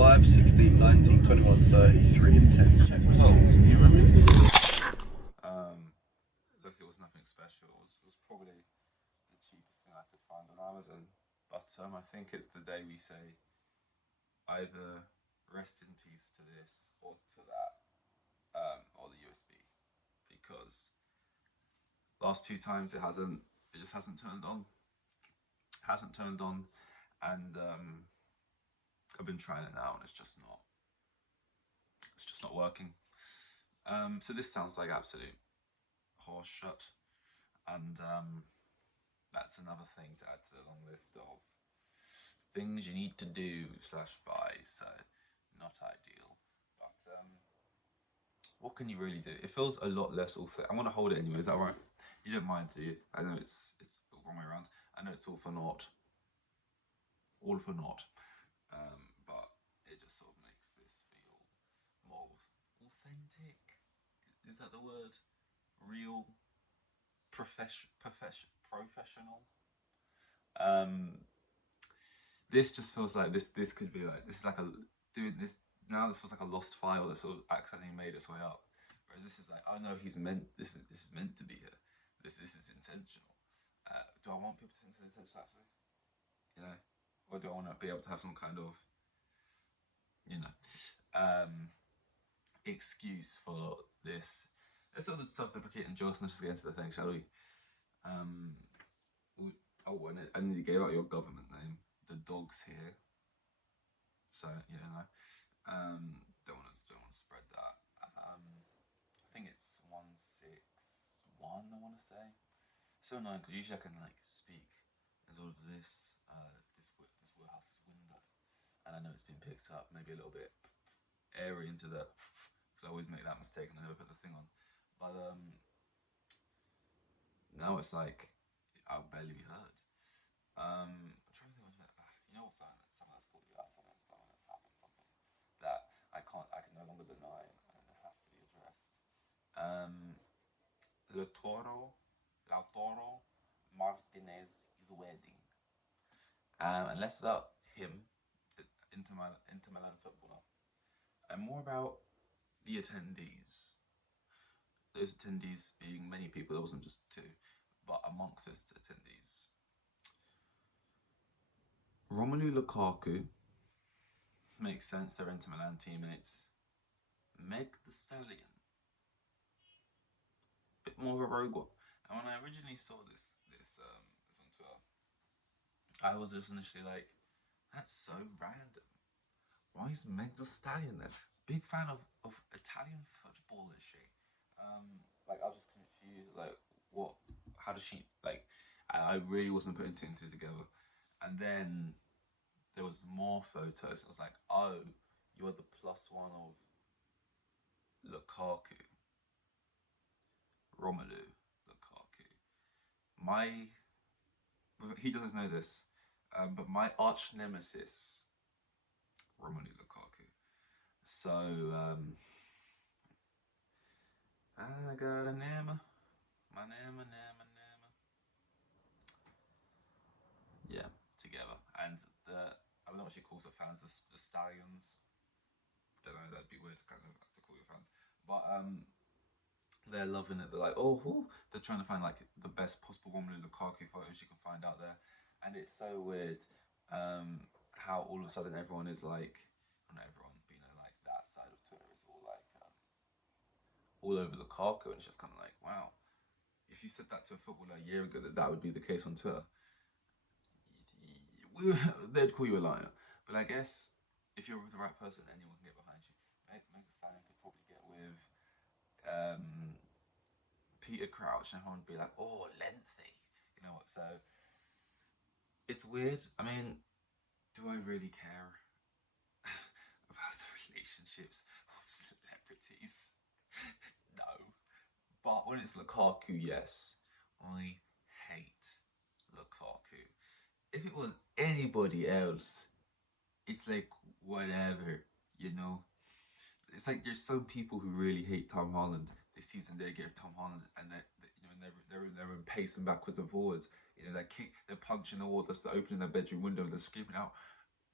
5, 16, 19, 21, 33, and 10. Check results. You remember? Look, it was nothing special. It was probably the cheapest thing I could find on Amazon. But I think it's the day we say either rest in peace to this or to that, or the USB, because last two times it just hasn't turned on, and I've been trying it now and it's just not working. So this sounds like absolute horse shit, and that's another thing to add to the long list of things you need to do slash buy. So not ideal, but what can you really do? It feels a lot less also. I'm gonna hold it anyway. Is that right? You don't mind, do you? I know it's the wrong way around. I know it's all for naught, but it just sort of makes this feel more authentic. Is that the word? Real, professional. Um, this just feels like this could be like this is like a doing this now. This feels like a lost file that sort of accidentally made its way up. Whereas this is like, I know he's meant this is meant to be here. This is intentional. Do I want people to think it's intentional actually? You know, or do I want to be able to have some kind of, you know, excuse for this? Let's sort of self-deprecating jokes. Let's just get into the thing, shall we? Um, and you gave out your government name. The dog's here, so you know. Don't want to spread that. I think it's 161. I want to say. So annoying because usually I can like speak. There's all of this warehouse's window, and I know it's been picked up. Maybe a little bit airy into the, because I always make that mistake and I never put the thing on. But now it's like I'll barely be heard. I'm trying to think of you know what's something that's caught you out, something that's happened, something that I can no longer deny, and it has to be addressed. Le Toro, Lautaro Martinez is wedding. And less about him, the Inter Milan footballer, and more about the attendees. Those attendees being many people, there wasn't just two, but amongst those attendees, Romelu Lukaku, makes sense, they're Inter Milan teammates. Meg the Stallion, bit more of a rogue one. And when I originally saw this on Twitter, I was just initially like, that's so random. Why is Meg the Stallion there? Big fan of Italian football, is she? Like I was just confused. Like what? How does she like? I really wasn't putting two and two together. And then there was more photos. I was like, oh, you are the +1 of Lukaku, Romelu Lukaku. My he doesn't know this, but my arch nemesis, Romelu Lukaku. So I got a nama. My nama. Yeah, together. And I don't know what she calls her fans, the Stallions. Don't know, that'd be weird to kind of to call your fans. But they're loving it. They're like, oh, they're trying to find like the best possible Romelu Lukaku photos you can find out there. And it's so weird how all of a sudden everyone is like, well, not everyone, but you know, like that side of Twitter is all like all over Lukaku, and it's just kind of like, wow, if you said that to a footballer a year ago that would be the case on Twitter, they'd call you a liar. But I guess if you're with the right person, anyone can get behind you. Meg Thee Stallion could probably get with Peter Crouch, and everyone would be like, "Oh, lengthy," you know what? So it's weird. I mean, do I really care about the relationships of celebrities? No. But when it's Lukaku, yes, I hate Lukaku. If it was anybody else, it's like whatever, you know. It's like there's some people who really hate Tom Holland. This season they get Tom Holland, and you know they're pacing backwards and forwards. You know they're punching the wall, they're opening their bedroom window, they're screaming out,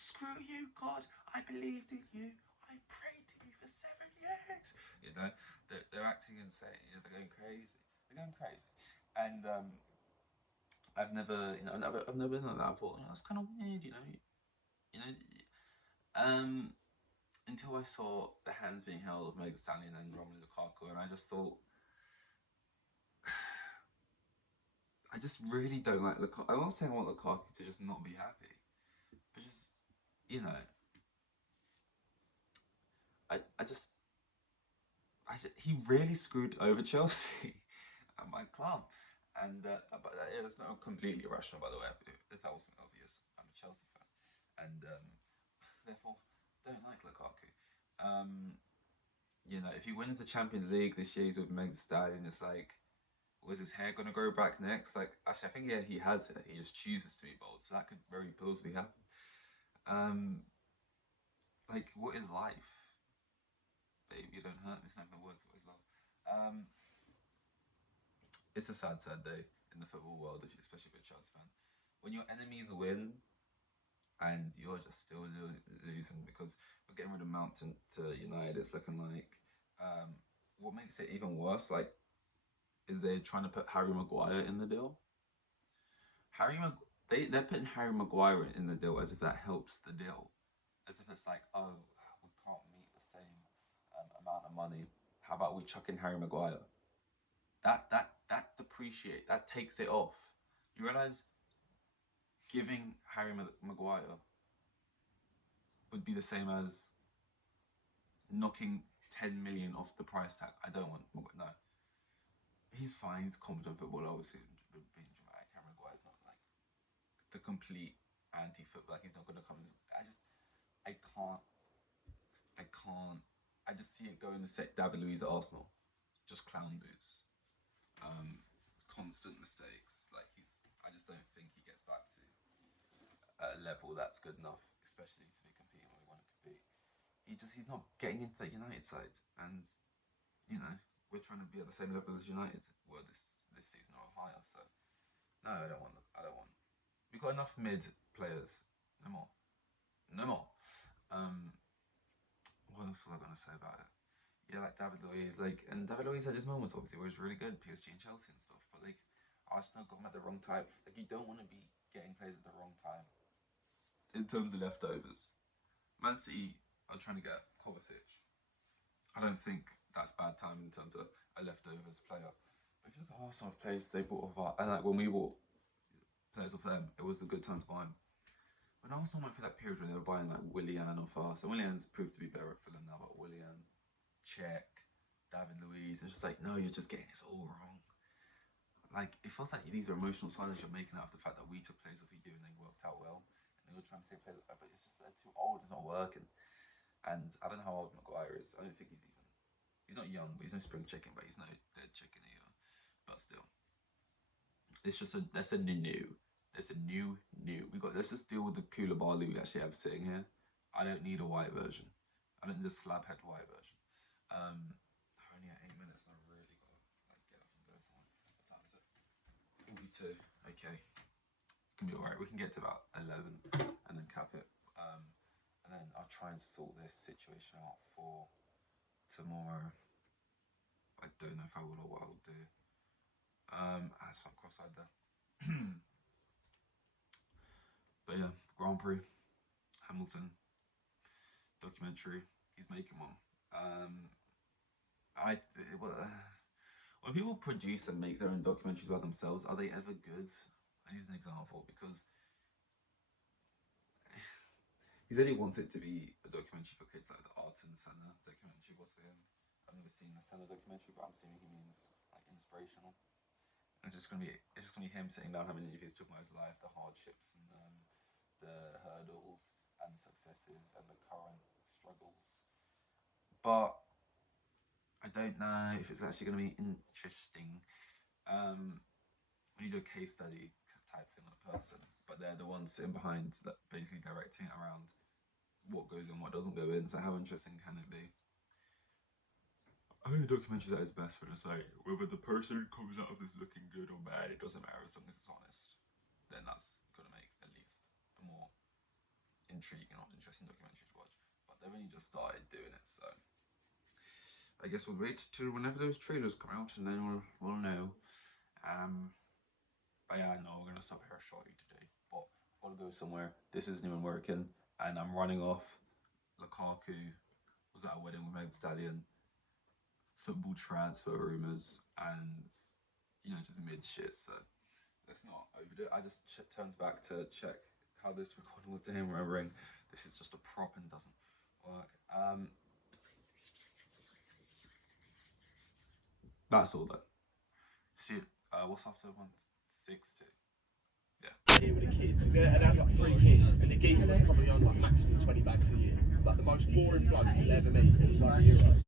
screw you, God, I believed in you. I prayed to you for 7 years. You know, they're acting insane. You know, they're going crazy. They're going crazy. And I've never, you know, I've never been like that. I thought, you know, that's kind of weird. You know, um, until I saw the hands being held of Meg Stallion and Romelu Lukaku, and I just thought, I just really don't like Lukaku. I'm not saying I want Lukaku to just not be happy, but just, you know, I just he really screwed over Chelsea at my club. And but it's not completely irrational, by the way. If that wasn't obvious, I'm a Chelsea fan, and therefore don't like Lukaku. Um, you know, if he wins the Champions League this year, he's with Meg Stallion. It's like, was his hair gonna grow back next? Like, actually, I think yeah, he has it. He just chooses to be bald, so that could very plausibly happen. Um, like, what is life? Babe, you don't hurt me. It's not the words. What is love? It's a sad, sad day in the football world, especially if you're a Chelsea fan. When your enemies win and you're just still losing because we're getting rid of Mount to United, it's looking like. What makes it even worse, like, is they're trying to put Harry Maguire in the deal. They're putting Harry Maguire in the deal as if that helps the deal, as if it's like, oh, we can't meet the same amount of money. How about we chuck in Harry Maguire? That depreciate that takes it off. You realize giving Harry Maguire would be the same as knocking 10 million off the price tag. I don't want no. He's fine. He's competent footballer. Obviously, being dramatic. Harry Maguire's not like the complete anti-football. Like he's not going to come. I can't. I can't. I just see it going to set David Luiz at Arsenal. Just clown boots. Constant mistakes. Like I just don't think he gets back to a level that's good enough, especially to be competing where we want to compete. He's not getting into the United side, and you know we're trying to be at the same level as United were this season or higher. So no, I don't want. We've got enough mid players. No more. No more. Um, what else was I going to say about it? Yeah, like David Luiz, and David Luiz had his moments obviously where he was really good, PSG and Chelsea and stuff, but like Arsenal got him at the wrong time. Like you don't want to be getting players at the wrong time in terms of leftovers. Man City are trying to get Kovacic. I don't think that's bad time in terms of a leftovers player. But if you look at Arsenal players they bought off, and like when we bought players off them, it was a good time to buy them. When Arsenal went through that period when they were buying like Willian off us, and Willian's proved to be better at Fulham now, but Willian, Czech, David Luiz, it's just like, no, you're just getting this all wrong. Like, it feels like these are emotional signings you're making out of the fact that we took players off you and they worked out well. And they were trying to take players, but it's just they're too old, it's not working. And I don't know how old Maguire is. I don't think he's not young, but he's no spring chicken, but he's no dead chicken either. But still, that's a new. That's a new. Let's just deal with the cooler barley we actually have sitting here. I don't need a white version. I don't need a slab head white version. Only at 8 minutes, and I really got to like get up and go somewhere. What time is it? 42. Okay, can be alright. We can get to about 11 and then cap it. And then I'll try and sort this situation out for tomorrow. I don't know if I will or what I'll do. That's not cross-eyed there. But yeah, Grand Prix, Hamilton, documentary. He's making one. When people produce and make their own documentaries about themselves, are they ever good? I use an example because he said he wants it to be a documentary for kids, like the Art and Senna documentary was for him. I've never seen the Senna documentary, but I'm assuming he means like inspirational. And it's just gonna be him sitting down having interviews, talking about his life, the hardships and the hurdles and the successes and the current struggles. But I don't know if it's actually going to be interesting. When you do a case study type thing on a person, but they're the ones sitting behind that basically directing it around what goes in, what doesn't go in. So how interesting can it be? I think a documentary that is best for the site. Whether the person comes out of this looking good or bad, it doesn't matter as long as it's honest. Then that's gonna make at least a more intriguing or interesting documentary to watch. But they've only just started doing it, so I guess we'll wait till whenever those trailers come out, and then we'll know. But yeah, no, we're gonna stop here shortly today. But I've got to go somewhere. This isn't even working, and I'm running off. Lukaku was at a wedding with Stallion. Football transfer rumours, and just mid shit. So let's not overdo it. I just turned back to check how this recording was doing, remembering this is just a prop and doesn't work. That's all done. See, what's after 160? Yeah. Here with the kids, and have like 3 kids, and the geezer was probably on like maximum 20 bags a year. Like the most boring bloke you'll ever meet, like Euros.